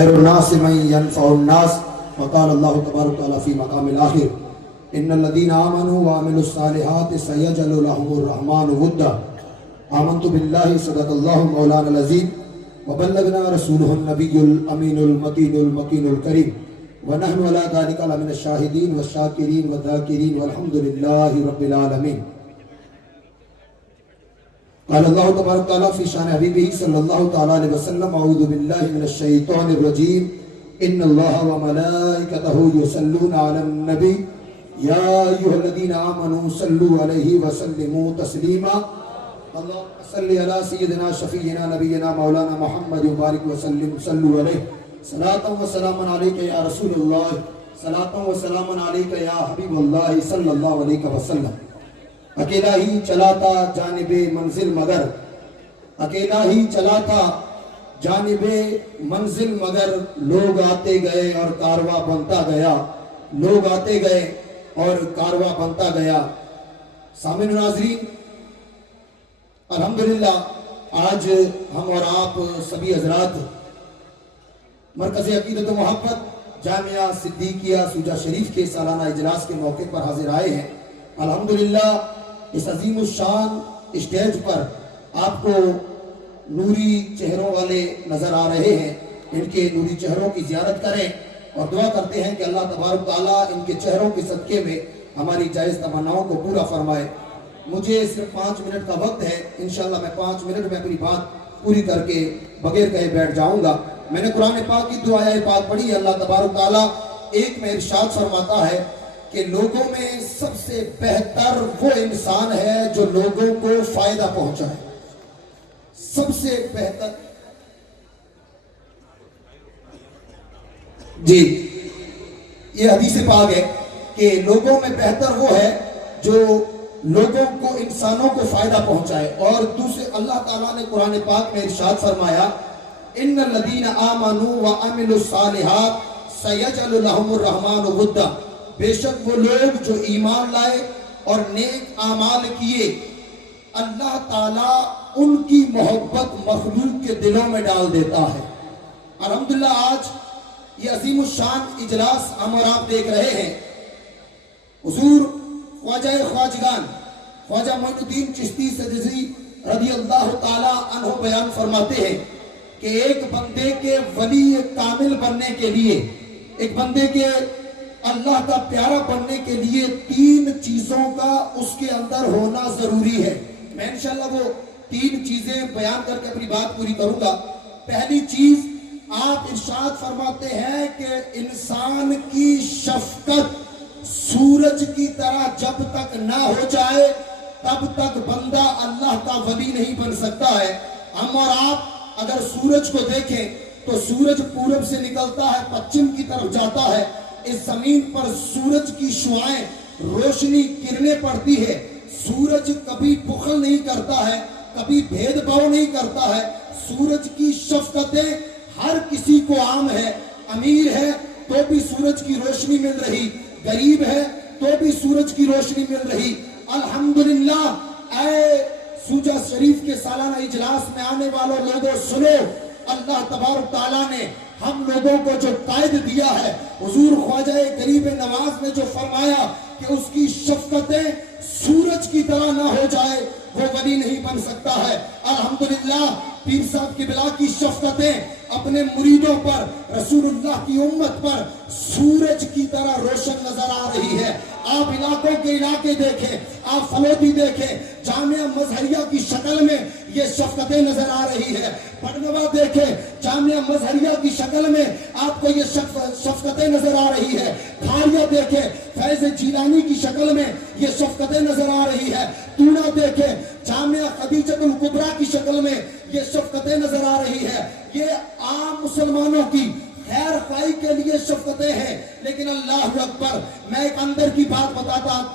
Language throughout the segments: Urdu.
خير الناس من ينفع الناس وقال الله تبارك وتعالى في مقام الآخر إن الذين آمنوا وعملوا الصالحات سيجعل لهم الرحمن ودا آمنت بالله صدق الله مولانا العظيم وبلغنا رسوله النبي الأمين المتين المكين الكريم ونحن على ذلك من الشاهدين والشاكرين والذاكرين والحمد لله رب العالمين. قال الله تبارك وتعالى في شان حبيبه صلى الله تعالى عليه وسلم أعوذ بالله من الشيطان الرجيم إن الله وملائكته يصلون على النبي يا أيها الذين آمنوا صلوا عليه وسلموا تسليما. اللهم صل على سيدنا شفيعنا نبينا مولانا محمد وبارك وسلم صلوا عليه صلاة وسلام عليك يا رسول الله صلاة وسلام عليك يا حبيب الله صلى الله عليه وسلم. اکیلا ہی چلا تھا جانب منزل مگر اکیلا ہی چلا تھا جانب منزل مگر لوگ آتے گئے اور کارواں بنتا گیا لوگ آتے گئے اور کارواں بنتا گیا. سامعین ناظرین، الحمدللہ آج ہم اور آپ سبھی حضرات مرکز عقیدت و محبت جامعہ صدیقیہ سوجہ شریف کے سالانہ اجلاس کے موقع پر حاضر آئے ہیں. الحمدللہ اس عظیم الشان اسٹیج پر آپ کو نوری چہروں والے نظر آ رہے ہیں. ان کے نوری چہروں کی زیارت کریں اور دعا کرتے ہیں کہ اللہ تبارک تعالیٰ ان کے چہروں کے صدقے میں ہماری جائز تمناؤں کو پورا فرمائے. مجھے صرف 5 منٹ کا وقت ہے. انشاءاللہ میں 5 منٹ میں اپنی بات پوری کر کے بغیر کہے بیٹھ جاؤں گا. میں نے قرآن پاک کی دو آیات پاک پڑھی. اللہ تبارک تعالیٰ ایک میں ارشاد فرماتا ہے کہ لوگوں میں سب سے بہتر وہ انسان ہے جو لوگوں کو فائدہ پہنچائے. سب سے بہتر جی یہ حدیث پاک ہے کہ لوگوں میں بہتر وہ ہے جو لوگوں کو انسانوں کو فائدہ پہنچائے. اور دوسرے اللہ تعالیٰ نے قرآن پاک میں ارشاد فرمایا ان الذین آمنوا وعملوا الصالحات سیجعل لهم الرحمن ودا. بے شک وہ لوگ جو ایمان لائے اور نیک اعمال کیے اللہ تعالیٰ ان کی محبت مخلوق کے دلوں میں ڈال دیتا ہے. الحمدللہ آج یہ عظیم الشان اجلاس ہم اور آپ دیکھ رہے ہیں. حضور خواجہ خواجگان خواجہ معین الدین چشتی سجزی رضی اللہ تعالی عنہ بیان فرماتے ہیں کہ ایک بندے کے ولی کامل بننے کے لیے، ایک بندے کے اللہ کا پیارا بننے کے لیے 3 چیزوں کا اس کے اندر ہونا ضروری ہے. میں انشاءاللہ وہ 3 چیزیں بیان کر کے اپنی بات پوری کروں گا. پہلی چیز آپ ارشاد فرماتے ہیں کہ انسان کی شفقت سورج کی طرح جب تک نہ ہو جائے تب تک بندہ اللہ کا ولی نہیں بن سکتا ہے. ہم اور آپ اگر سورج کو دیکھیں تو سورج پورب سے نکلتا ہے پچھم کی طرف جاتا ہے. اس زمین پر سورج کی شعاعیں روشنی کرنے پڑتی ہے. سورج کبھی بخل نہیں کرتا ہے، کبھی بھید بھاؤ نہیں کرتا ہے. سورج کی شفقتیں ہر کسی کو عام ہے. امیر ہے تو بھی سورج کی روشنی مل رہی، غریب ہے تو بھی سورج کی روشنی مل رہی. الحمدللہ اے سوجہ شریف کے سالانہ اجلاس میں آنے والوں لوگوں سنو، اللہ تبارک تعالیٰ نے ہم لوگوں کو جو قائد دیا ہے، حضور خواجہ غریب نواز نے جو فرمایا کہ اس کی شفقتیں سورج کی طرح نہ ہو جائے وہ ولی نہیں بن سکتا ہے. الحمدللہ پیر صاحب کی بلا کی شفقتیں اپنے مریدوں پر، رسول اللہ کی امت پر سورج کی طرح روشن نظر آ رہی ہے. آپ علاقوں کے علاقے دیکھیں، آپ فلوٹی دیکھیں، جامعہ مظہریہ کی شکل میں یہ شفقتیں نظر آ رہی ہے. پڑنوا دیکھیں، جامعہ مظہریہ کی شکل میں آپ کو یہ شفقتیں نظر آ رہی ہے. کھاریہ دیکھیں، فیض جیلانی کی شکل میں یہ شفقتیں نظر آ رہی ہے. توڑا دیکھیں، جامعہ خدیجۃ الکبریٰ کی شکل میں یہ شفقتیں نظر آ رہی ہے. یہ عام مسلمانوں کی خیر خواہی کے لیے شفقتیں ہیں. لیکن اللہ اکبر، میں ایک اندر کی بات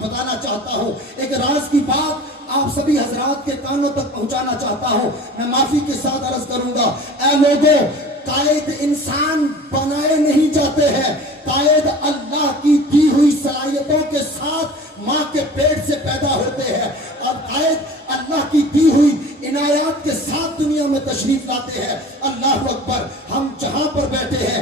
بتانا چاہتا ہوں، ایک راز کی بات آپ سبھی حضرات کے کانوں تک پہنچانا چاہتا ہوں. میں معافی کے ساتھ عرض کروں گا، اے لوگوں، قائد انسان بنائے نہیں جاتے ہیں، قائد اللہ کی دی ہوئی صلاحیتوں کے ساتھ ماں کے پیٹ سے پیدا ہوتے ہیں، اور قائد اللہ کی دی ہوئی عنایات کے ساتھ دنیا میں تشریف لاتے ہیں. اللہ اکبر. ہم جہاں پر بیٹھے ہیں